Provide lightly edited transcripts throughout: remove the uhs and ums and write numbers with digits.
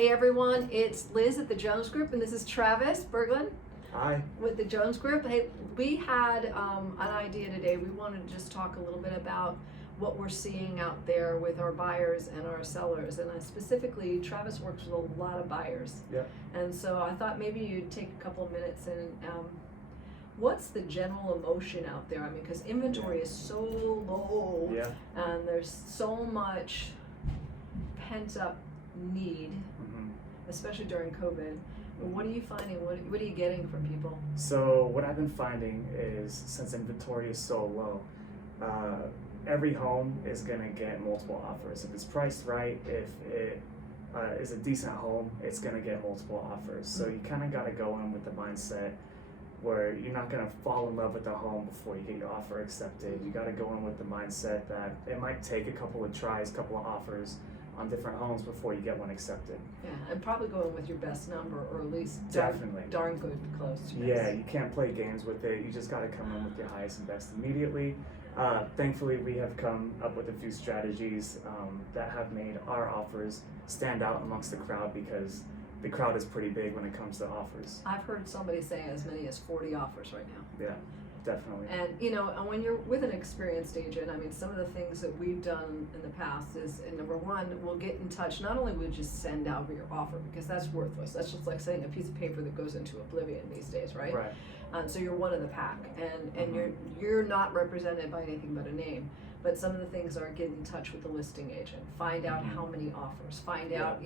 Hey everyone, it's Liz at the Jones Group, and this is Travis Berglund Hi. with the Jones Group. Hey, we had an idea today. We wanted to just talk a little bit about what we're seeing out there with our buyers and our sellers. And specifically, Travis works with a lot of buyers. Yeah. And so I thought maybe you'd take a couple of minutes and what's the general emotion out there? I mean, because inventory is so low, Yeah. and there's so much pent up need, especially during COVID. What are you finding? What are you getting from people? So what I've been finding is, since inventory is so low, every home is gonna get multiple offers. If it's priced right, if it is a decent home, it's gonna get multiple offers. So you kind of gotta go in with the mindset where you're not gonna fall in love with the home before you get your offer accepted. You gotta go in with the mindset that it might take a couple of tries, couple of offers on different homes before you get one accepted. Yeah, and probably going with your best number, or at least Definitely. darn good close to best. Yeah, you can't play games with it. You just got to come in with your highest and best immediately. Thankfully, we have come up with a few strategies that have made our offers stand out amongst the crowd, because the crowd is pretty big when it comes to offers. I've heard somebody say as many as 40 offers right now. Yeah, definitely. And and when you're with an experienced agent, I mean, some of the things that we've done in the past is, number one, we'll get in touch. Not only will we just send out your offer, because that's worthless. That's just like sending a piece of paper that goes into oblivion these days, right? Right. So you're one of the pack, and you're not represented by anything but a name. But some of the things are get in touch with the listing agent, find out how many offers, find out,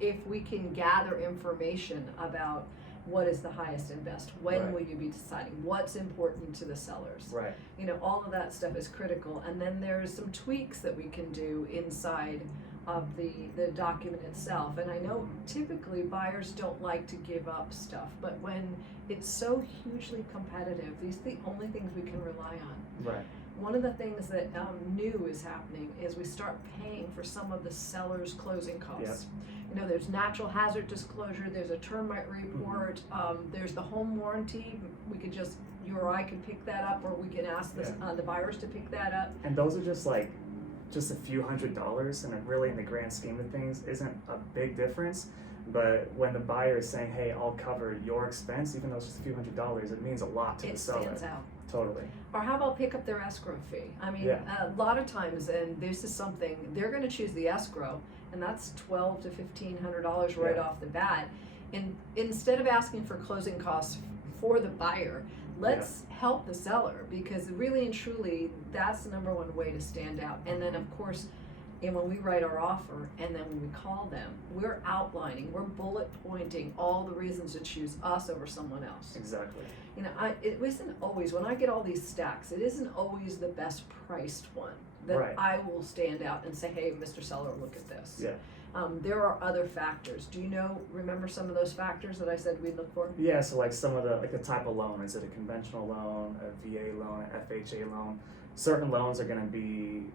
if we can gather information about what is the highest and best, when will you be deciding, what's important to the sellers. Right. All of that stuff is critical. And then there's some tweaks that we can do inside of the document itself. And I know typically buyers don't like to give up stuff, but when it's so hugely competitive, these are the only things we can rely on. Right. One of the things that new is happening is we start paying for some of the seller's closing costs. Yep. There's natural hazard disclosure, there's a termite report, there's the home warranty. We could just, you or I could pick that up, or we can ask the buyers to pick that up. And those are just a few $100s, and it really, in the grand scheme of things, isn't a big difference. But when the buyer is saying, hey, I'll cover your expense, even though it's just a few $100s, it means a lot to the seller. It stands out. Totally. Or how about pick up their escrow fee? I mean, a lot of times, and this is something, they're going to choose the escrow, and that's $1,200 to $1,500 right off the bat. And instead of asking for closing costs for the buyer, let's help the seller, because really and truly, that's the number one way to stand out. And then, of course, when we write our offer, and then when we call them, we're outlining, we're bullet pointing all the reasons to choose us over someone else. Exactly. It isn't always, when I get all these stacks, it isn't always the best priced one that I will stand out and say, hey, Mr. Seller, look at this. Yeah. There are other factors. Do you remember some of those factors that I said we'd look for? Yeah, so some of the type of loan. Is it a conventional loan, a VA loan, an FHA loan? Certain loans are going to be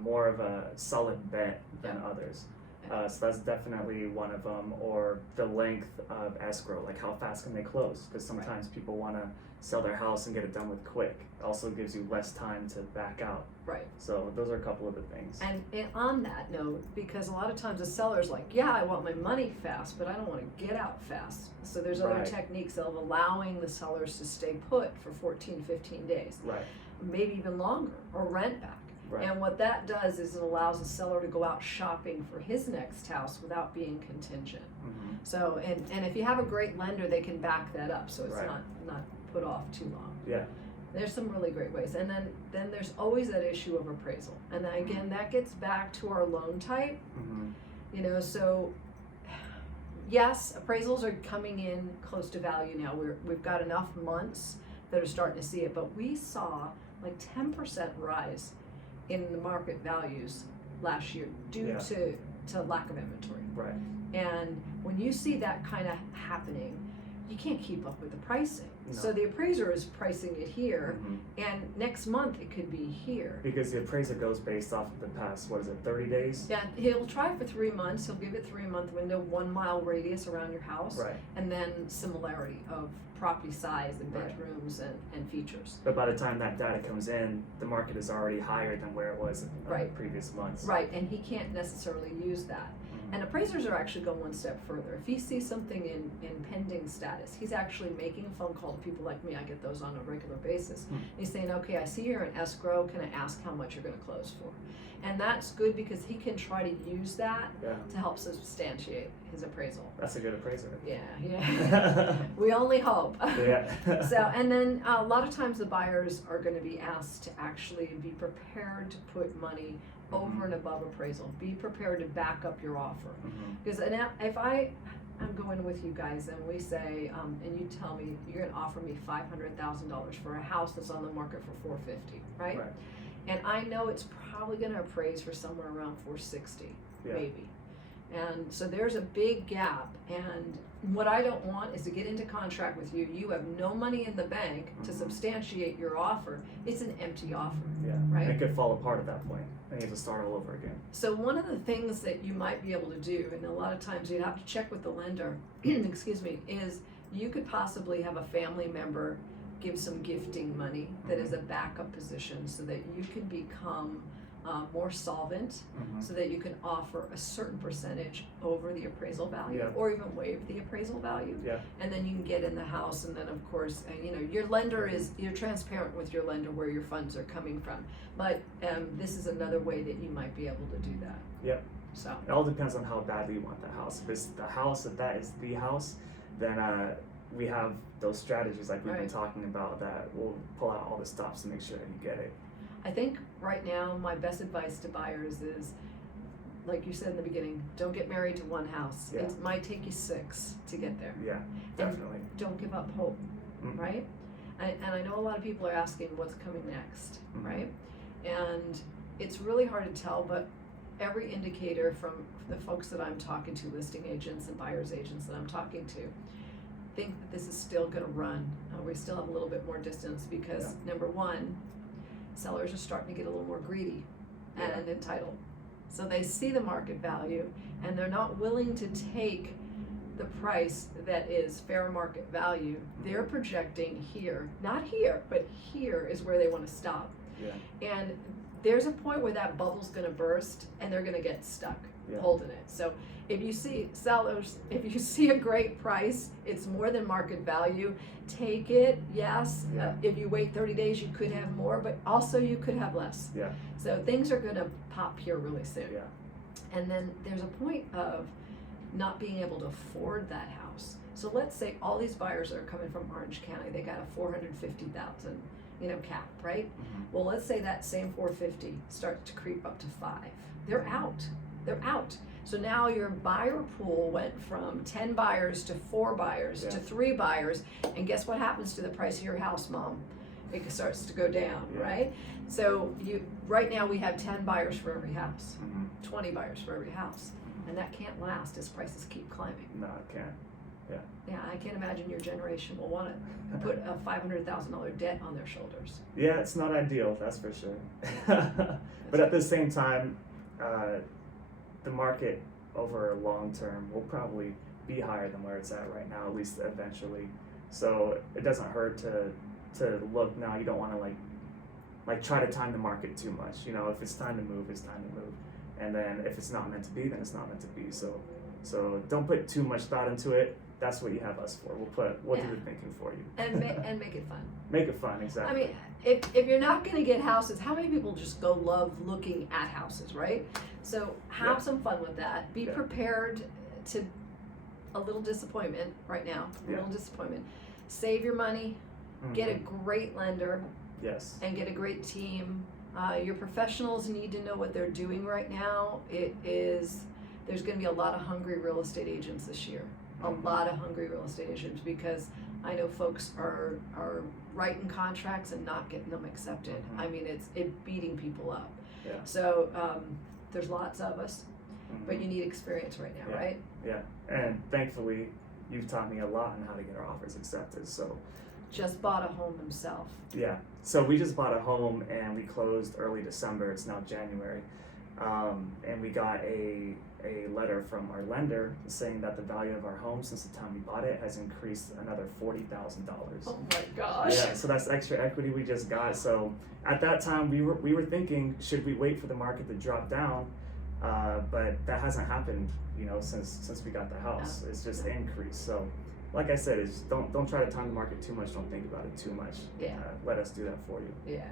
more of a solid bet than others. So that's definitely one of them. Or the length of escrow, like how fast can they close? Because sometimes people want to sell their house and get it done with quick. It also gives you less time to back out. Right. So those are a couple of the things. And on that note, because a lot of times the seller's like, yeah, I want my money fast, but I don't want to get out fast. So there's other techniques of allowing the sellers to stay put for 14, 15 days. Right. Maybe even longer, or rent back. Right. And what that does is it allows the seller to go out shopping for his next house without being contingent. Mm-hmm. So, and if you have a great lender, they can back that up, so it's not put off too long. Yeah. There's some really great ways. And then there's always that issue of appraisal. And then again, that gets back to our loan type. Mm-hmm. So yes, appraisals are coming in close to value now. We've got enough months that are starting to see it, but we saw like 10% rise in the market values last year due to lack of inventory. Right. And when you see that kind of happening, you can't keep up with the pricing. No. So the appraiser is pricing it here, and next month it could be here. Because the appraiser goes based off of the past, 30 days? Yeah, he'll try for 3 months. He'll give it 3-month window, 1 mile radius around your house, and then similarity of property size and bedrooms and features. But by the time that data comes in, the market is already higher than where it was in previous months. Right, and he can't necessarily use that. And appraisers are actually going one step further. If he sees something in pending status, he's actually making a phone call to people like me. I get those on a regular basis. He's saying, okay, I see you're in escrow. Can I ask how much you're going to close for? And that's good because he can try to use that to help substantiate his appraisal. That's a good appraiser. Yeah. We only hope. Yeah. So, and then a lot of times the buyers are going to be asked to actually be prepared to put money over and above appraisal. Be prepared to back up your offer. Because if I'm going with you guys and we say, and you tell me you're going to offer me $500,000 for a house that's on the market for $450,000, right? And I know it's probably going to appraise for somewhere around $460,000, maybe. And so there's a big gap. And what I don't want is to get into contract with you. You have no money in the bank to substantiate your offer. It's an empty offer, right? And it could fall apart at that point, and you have to start all over again. So one of the things that you might be able to do, and a lot of times you'd have to check with the lender, excuse me, is you could possibly have a family member give some gifting money that is a backup position so that you can become more solvent, so that you can offer a certain percentage over the appraisal value or even waive the appraisal value. And then you can get in the house, and then of course, your lender you're transparent with your lender where your funds are coming from. But this is another way that you might be able to do that. So it all depends on how badly you want the house. If it's the house, if that is the house, then we have those strategies like we've been talking about that will pull out all the stops to make sure that you get it. I think right now my best advice to buyers is, like you said in the beginning, don't get married to one house. It might take you 6 to get there. Definitely. And don't give up hope, right? And I know a lot of people are asking what's coming next, right? And it's really hard to tell, but every indicator from the folks that I'm talking to, listing agents and buyer's agents that I'm talking to, think that this is still going to run. We still have a little bit more distance because number one, sellers are starting to get a little more greedy and entitled. So they see the market value and they're not willing to take the price that is fair market value. They're projecting here, not here, but here is where they want to stop. And there's a point where that bubble's going to burst and they're going to get stuck holding it. So if you see sellers, if you see a great price, it's more than market value, take it. Yes, if you wait 30 days, you could have more, but also you could have less. So things are going to pop here really soon. And then there's a point of not being able to afford that house. So let's say all these buyers that are coming from Orange County, they got a 450,000, cap, right? Well, let's say that same 450 starts to creep up to 5. They're out. They're out. So now your buyer pool went from 10 buyers to 4 buyers to 3 buyers, and guess what happens to the price of your house, Mom? It starts to go down, right? So right now we have 10 buyers for every house, 20 buyers for every house, and that can't last as prices keep climbing. No, it can't. Yeah, I can't imagine your generation will want to put a $500,000 debt on their shoulders. Yeah, it's not ideal, that's for sure. But at the same time, the market over long term will probably be higher than where it's at right now, at least eventually. So it doesn't hurt to look now. You don't want to like try to time the market too much. If it's time to move, it's time to move. And then if it's not meant to be, then it's not meant to be. So don't put too much thought into it. That's what you have us for. We'll do the thinking for you. And make it fun. Make it fun, exactly. I mean, if you're not going to get houses, how many people just go love looking at houses, right? So have some fun with that. Be prepared to a little disappointment right now. A little disappointment. Save your money. Get a great lender. And get a great team. Your professionals need to know what they're doing right now. There's going to be a lot of hungry real estate agents this year. A lot of hungry real estate agents, because I know folks are writing contracts and not getting them accepted. I mean, it's beating people up. So there's lots of us, but you need experience right now, right? And thankfully, you've taught me a lot on how to get our offers accepted. So just bought a home himself. So we just bought a home and we closed early December. It's now January. And we got a letter from our lender saying that the value of our home since the time we bought it has increased another $40,000. Oh my gosh. So that's extra equity we just got. So at that time we were thinking, should we wait for the market to drop down But that hasn't happened, since we got the house. No. It's just increased. So, like I said, it's don't try to time the market too much. Don't think about it too much. Yeah. Let us do that for you. Yeah.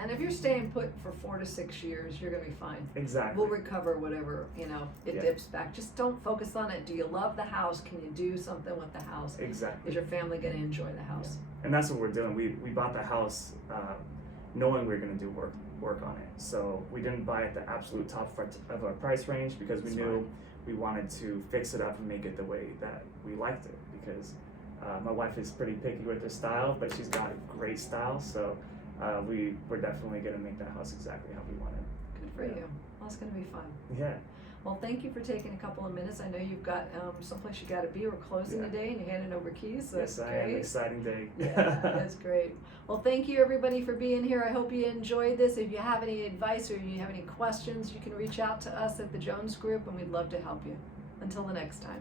And if you're staying put for 4 to 6 years, you're gonna be fine. Exactly. We'll recover whatever, it Yeah. dips back. Just don't focus on it. Do you love the house? Can you do something with the house? Exactly. Is your family gonna enjoy the house? Yeah. And that's what we're doing. We bought the house knowing we were going to do work on it. So we didn't buy at the absolute top of our price range because we knew we wanted to fix it up and make it the way that we liked it. Because my wife is pretty picky with her style, but she's got great style. So we're definitely going to make that house exactly how we want it. Good for you. Well, it's gonna be fun. Yeah. Well, thank you for taking a couple of minutes. I know you've got someplace you got to be. We're closing Yeah. today, and you're handing over keys. So Yes, that's I am. great. Exciting day. Yeah, that's great. Well, thank you everybody for being here. I hope you enjoyed this. If you have any advice or you have any questions, you can reach out to us at the Jones Group, and we'd love to help you. Until the next time.